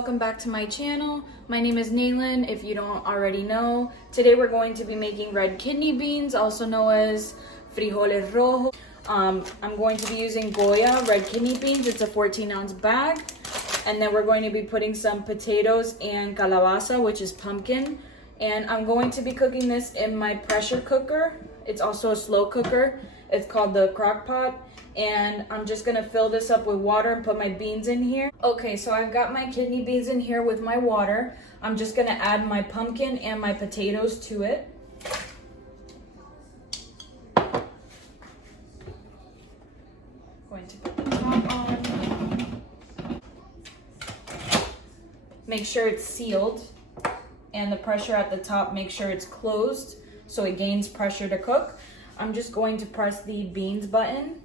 welcome back to my channel. My name is Naylin, if you don't already know. Today we're going to be making red kidney beans, also known as frijoles rojo. I'm going to be using Goya red kidney beans. It's a 14-ounce bag. And then we're going to be putting some potatoes and calabaza, which is pumpkin. And I'm going to be cooking this in my pressure cooker. It's also a slow cooker. It's called the crock pot. And I'm just gonna fill this up with water and put my beans in here. Okay, so I've got my kidney beans in here with my water. I'm just gonna add my pumpkin and my potatoes to it. Going to put the top on. Make sure it's sealed, and the pressure at the top, make sure it's closed so it gains pressure to cook. I'm just going to press the beans button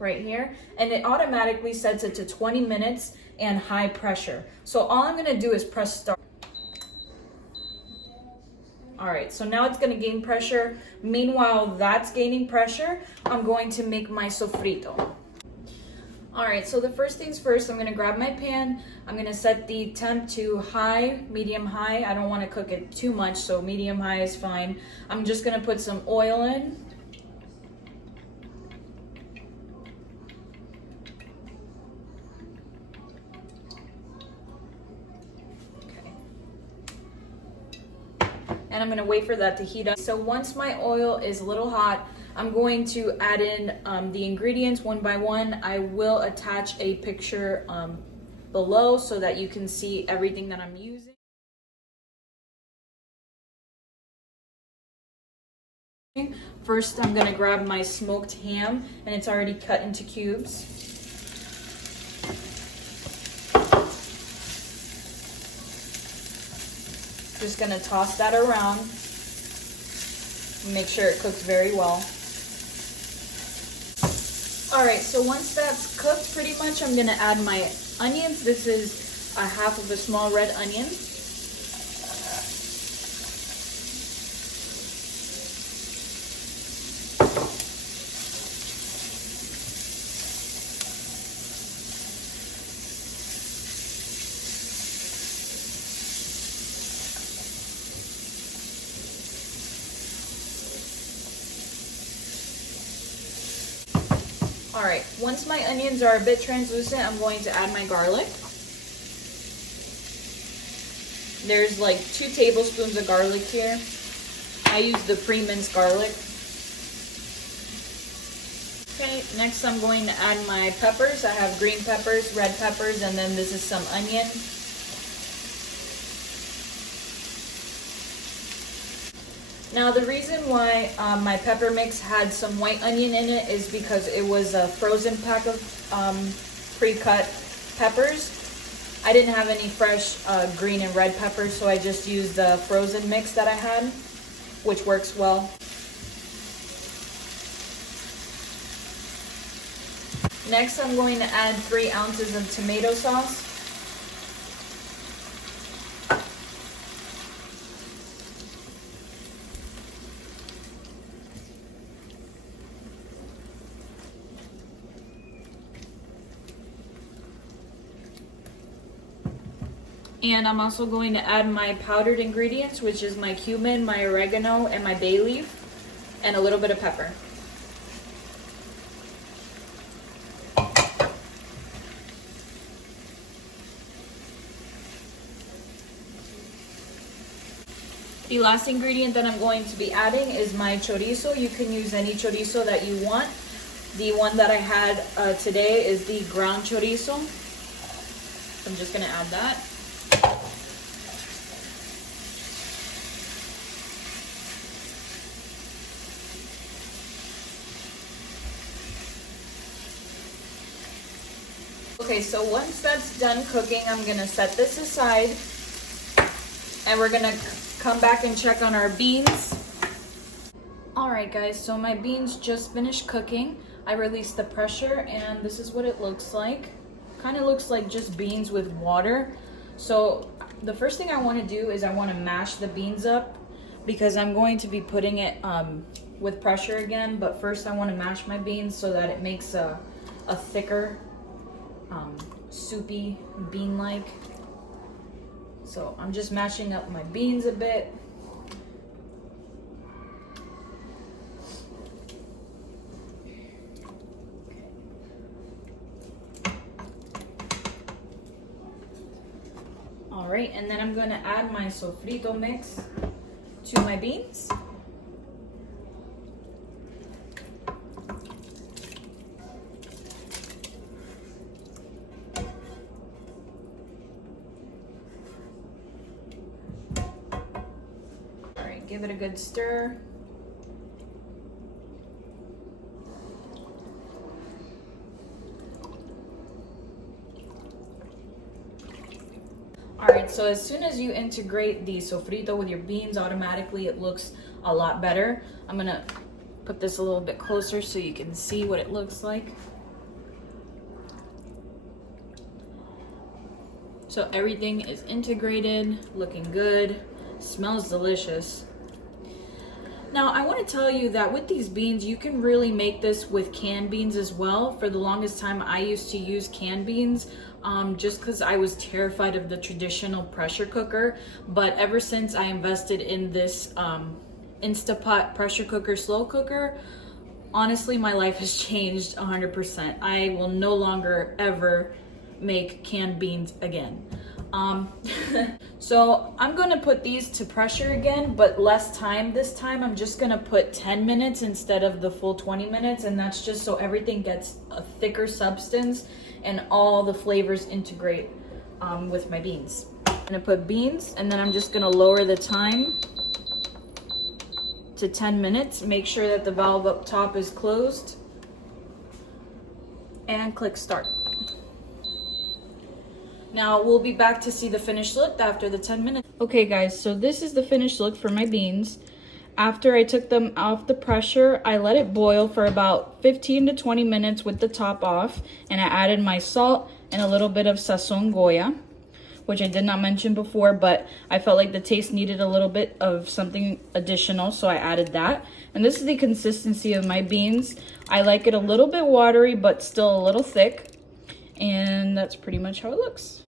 right here, and it automatically sets it to 20 minutes and high pressure. So all I'm gonna do is press start. All right, so now it's gonna gain pressure. Meanwhile, that's gaining pressure, I'm going to make my sofrito. All right, so the first things first, I'm gonna grab my pan. I'm gonna set the temp to high, medium high. I don't wanna cook it too much, so medium high is fine. I'm just gonna put some oil in. And I'm gonna wait for that to heat up. So once my oil is a little hot, I'm going to add in the ingredients one by one. I will attach a picture below so that you can see everything that I'm using. First, I'm gonna grab my smoked ham, and it's already cut into cubes. Just gonna toss that around and make sure it cooks very well. All right, so once that's cooked pretty much, I'm gonna add my onions. This is a half of a small red onion. All right, once my onions are a bit translucent, I'm going to add my garlic. There's like 2 tablespoons of garlic here. I use the pre-minced garlic. Okay, next I'm going to add my peppers. I have green peppers, red peppers, and then this is some onion. Now the reason why my pepper mix had some white onion in it is because it was a frozen pack of pre-cut peppers. I didn't have any fresh green and red peppers, so I just used the frozen mix that I had, which works well. Next, I'm going to add 3 ounces of tomato sauce. And I'm also going to add my powdered ingredients, which is my cumin, my oregano, and my bay leaf, and a little bit of pepper. The last ingredient that I'm going to be adding is my chorizo. You can use any chorizo that you want. The one that I had today is the ground chorizo. I'm just gonna add that. Okay, so once that's done cooking, I'm gonna set this aside, and we're gonna come back and check on our beans. All right, guys, so my beans just finished cooking. I released the pressure, and this is what it looks like. Kind of looks like just beans with water. So the first thing I want to do is I want to mash the beans up, because I'm going to be putting it with pressure again. But first I want to mash my beans so that it makes a thicker soupy, bean-like. So I'm just mashing up my beans a bit. All right, and then I'm gonna add my sofrito mix to my beans. All right, give it a good stir. All right, so as soon as you integrate the sofrito with your beans, automatically it looks a lot better. I'm gonna put this a little bit closer so you can see what it looks like. So everything is integrated, looking good, smells delicious. Now I want to tell you that with these beans, you can really make this with canned beans as well. For the longest time, I used to use canned beans just because I was terrified of the traditional pressure cooker. But ever since I invested in this Instapot pressure cooker, slow cooker, honestly, my life has changed 100%. I will no longer ever make canned beans again. So I'm gonna put these to pressure again, but less time this time. I'm just gonna put 10 minutes instead of the full 20 minutes, and that's just so everything gets a thicker substance and all the flavors integrate with my beans. I'm gonna put beans, and then I'm just gonna lower the time to 10 minutes. Make sure that the valve up top is closed, and click start. Now we'll be back to see the finished look after the 10 minutes. Okay guys, so this is the finished look for my beans. After I took them off the pressure, I let it boil for about 15 to 20 minutes with the top off, and I added my salt and a little bit of sazón Goya, which I did not mention before, but I felt like the taste needed a little bit of something additional, so I added that. And this is the consistency of my beans. I like it a little bit watery, but still a little thick. And that's pretty much how it looks.